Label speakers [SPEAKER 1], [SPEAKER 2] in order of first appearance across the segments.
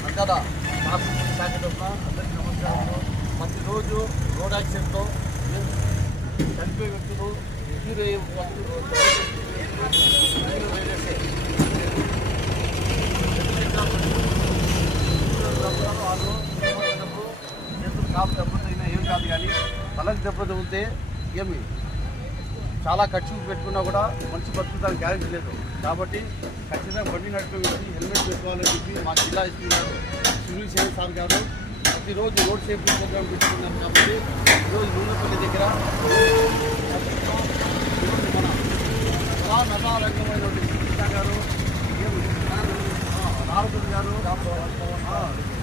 [SPEAKER 1] అందర ట్రాఫిక్ శాఖ తరఫున అందరికీ నమస్కారాలు ప్రతిరోజు రోడ్ యాక్సిడెంట్లో చనిపోయే వ్యక్తులు ఇంజూరీ వ్యక్తులు వాళ్ళు చేతులు కాపు దెబ్బలు ఏం కాదు కానీ బలం దెబ్బ ఉంటే ఏమి చాలా ఖర్చు పెట్టుకున్నా కూడా మంచి బతుకుతానికి గ్యారెంటీ లేదు. కాబట్టి ఖచ్చితంగా బండి నడిపే వ్యక్తి హెల్మెట్ పెట్టుకోవాలని చెప్పి మా జిల్లా ఎస్పీ గారు సునీల్ సేవ సార్ గారు ప్రతిరోజు రోడ్ సేఫ్టీ ప్రోగ్రామ్ పెట్టుకున్నాం కాబట్టి ఈరోజు నూనెపల్లి దగ్గర మన కళా నటా రంగమైనటువంటి కృష్ణ గారు ఏమి, నారదుడు గారు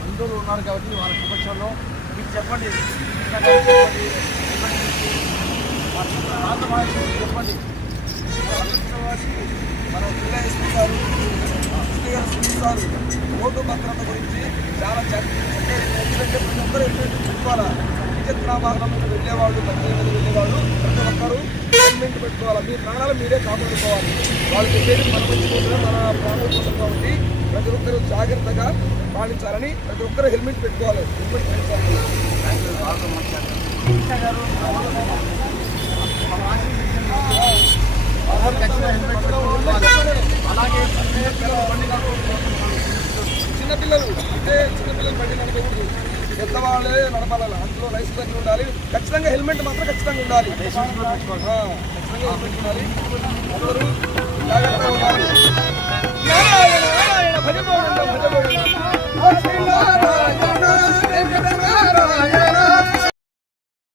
[SPEAKER 1] అందరూ ఉన్నారు కాబట్టి వాళ్ళ సమక్షంలో మీకు చెప్పండి. చెప్పండి
[SPEAKER 2] మన జిల్లా ఎస్పీ గారు గారు సునీల్ రోడ్డు భద్రత గురించి చాలా చర్చ ఎందుకంటే ప్రతి ఒక్కరు హెల్మెట్ పెట్టుకోవాలా ద్విచక్ర వాహనం వెళ్ళేవాళ్ళు ప్రతి మీద వెళ్ళేవాళ్ళు ప్రతి ఒక్కరు హెల్మెట్ పెట్టుకోవాలి మీ ప్రాణాలు మీరే కాపాడుకోవాలి వాళ్ళు చెప్పేది మన మంచి కోసం మన ప్రాణాల కోసం కాబట్టి ప్రతి ఒక్కరు జాగ్రత్తగా పాటించాలని ప్రతి ఒక్కరు హెల్మెట్ పెట్టుకోవాలి హెల్మెట్ పెట్టుకోవాలి
[SPEAKER 1] గారు మన ఆశీర్వదించారు. అందరూ ఖచ్చితంగా హెల్మెట్ పెట్టుకోవాలి. అలాగే
[SPEAKER 2] చిన్నపిల్లలు అంటే చిన్నపిల్లలు బండి నడపకూడదు పెద్దవాళ్ళే నడపాలి అందులో రైస్ తగ్గి ఉండాలి ఖచ్చితంగా హెల్మెట్ మాత్రం ఖచ్చితంగా ఉండాలి ఖచ్చితంగా హెల్మెట్ ఉండాలి అందరూ జాగ్రత్తగా ఉండాలి